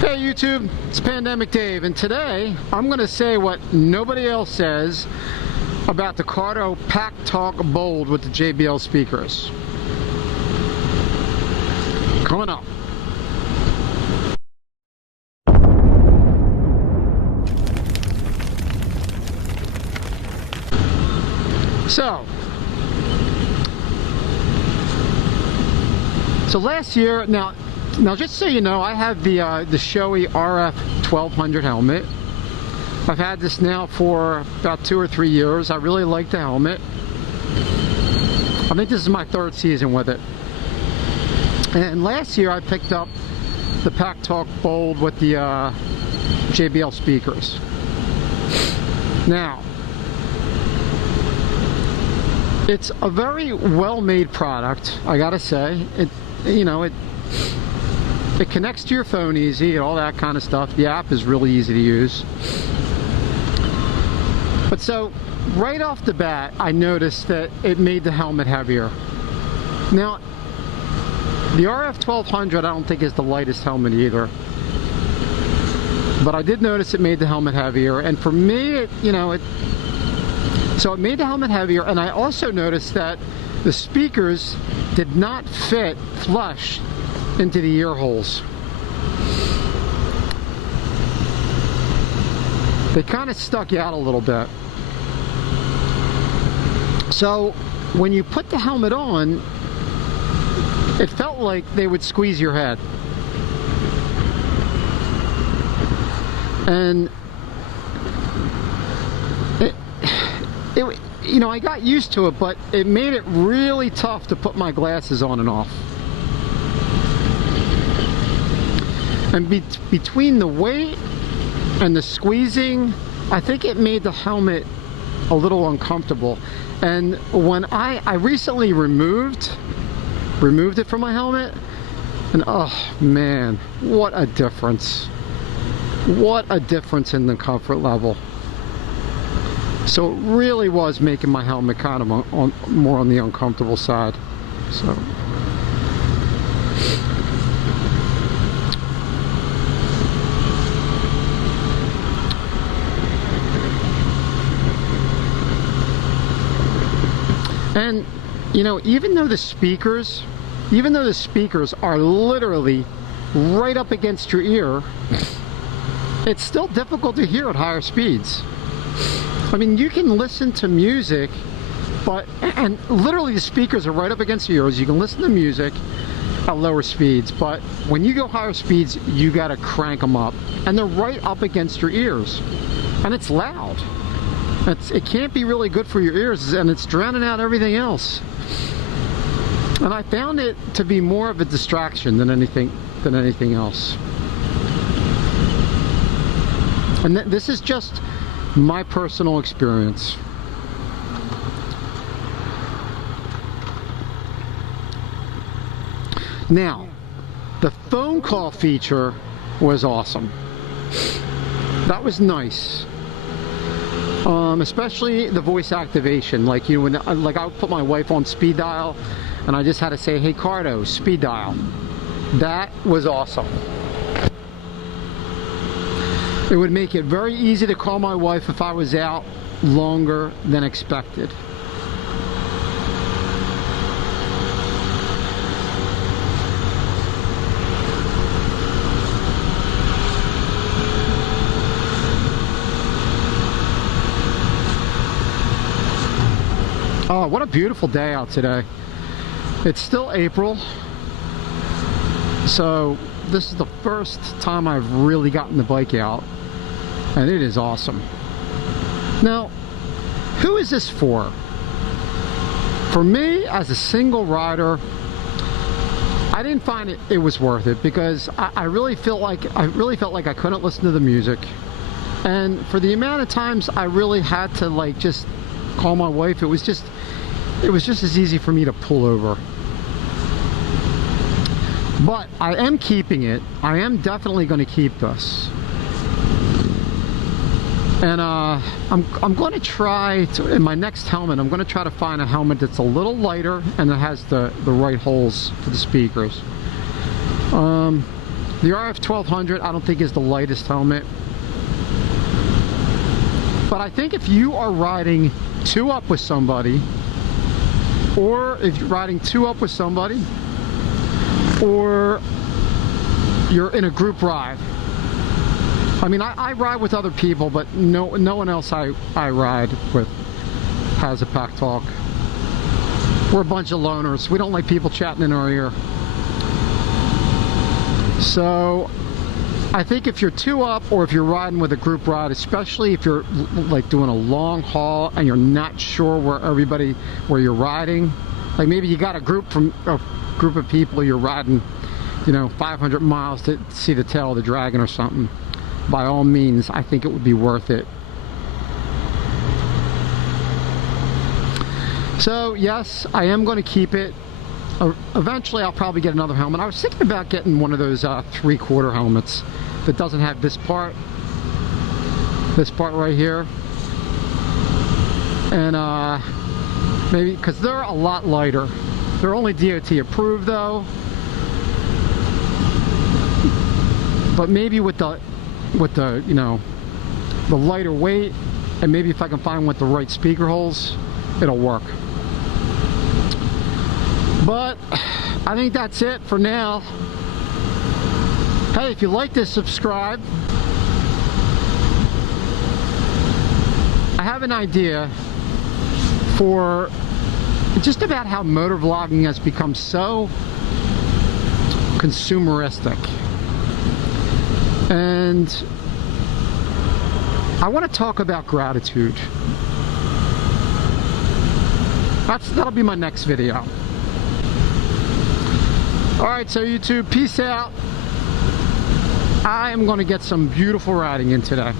Hey YouTube, it's Pandemic Dave, and today I'm going to say what nobody else says about the Cardo Pack Talk Bold with the JBL speakers. Coming up. So last year, now just so you know, I have the Shoei RF 1200 helmet. I've had this now for about 2 or 3 years. I really like the helmet. I think this is my 3rd season with it. And last year I picked up the Pack Talk Bold with the JBL speakers. Now, it's a very well-made product, I gotta say. It connects to your phone easy, all that kind of stuff. The app is really easy to use. But so, right off the bat, I noticed that it made the helmet heavier. Now, the RF 1200 I don't think is the lightest helmet either. But I did notice it made the helmet heavier, and for me, so it made the helmet heavier, and I also noticed that the speakers did not fit flush into the ear holes. They kind of stuck you out a little bit. So when you put the helmet on, it felt like they would squeeze your head. And I got used to it, but it made it really tough to put my glasses on and off. And between the weight and the squeezing, I think it made the helmet a little uncomfortable. And when I recently removed it from my helmet, and oh man, what a difference. What a difference in the comfort level. So it really was making my helmet kind of more on the uncomfortable side. So and even though the speakers are literally right up against your ear, it's still difficult to hear at higher speeds. I mean, you can listen to music, and literally the speakers are right up against your ears. You can listen to music at lower speeds, but when you go higher speeds, you gotta crank them up, and they're right up against your ears, and it's loud. It can't be really good for your ears, and it's drowning out everything else. And I found it to be more of a distraction than anything else. And this is just my personal experience. Now, the phone call feature was awesome. That was nice. Especially the voice activation. Like I would put my wife on speed dial, and I just had to say, "Hey Cardo, speed dial." That was awesome. It would make it very easy to call my wife if I was out longer than expected. Oh, what a beautiful day out today. It's still April, so this is the first time I've really gotten the bike out, and it is awesome. Now, who is this for? For me, as a single rider, I didn't find it was worth it, because I really felt like I couldn't listen to the music, and for the amount of times I really had to just call my wife, it was just as easy for me to pull over. But I am keeping it. I am definitely going to keep this. And I'm going to try to, in my next helmet, I'm going to try to find a helmet that's a little lighter and that has the right holes for the speakers. The RF 1200 I don't think is the lightest helmet. But I think if you are riding 2-up with somebody, or if you're riding 2-up with somebody, or you're in a group ride. I mean, I ride with other people, but no one else I ride with has a pack talk. We're a bunch of loners. We don't like people chatting in our ear. So I think if you're 2-up, or if you're riding with a group ride, especially if you're like doing a long haul and you're not sure where you're riding, like maybe you got a group of people you're riding, you know, 500 miles to see the tail of the dragon or something, by all means, I think it would be worth it. So yes, I am going to keep it. Eventually I'll probably get another helmet. I was thinking about getting one of those 3/4 helmets that doesn't have this part right here, and maybe because they're a lot lighter. They're only DOT approved though, but maybe with the you know, the lighter weight, and maybe if I can find with the right speaker holes, it'll work. But I think that's it for now. Hey, if you like this, subscribe. I have an idea for just about how motor vlogging has become so consumeristic. And I want to talk about gratitude. That'll be my next video. Alright, so YouTube, peace out. I am going to get some beautiful riding in today.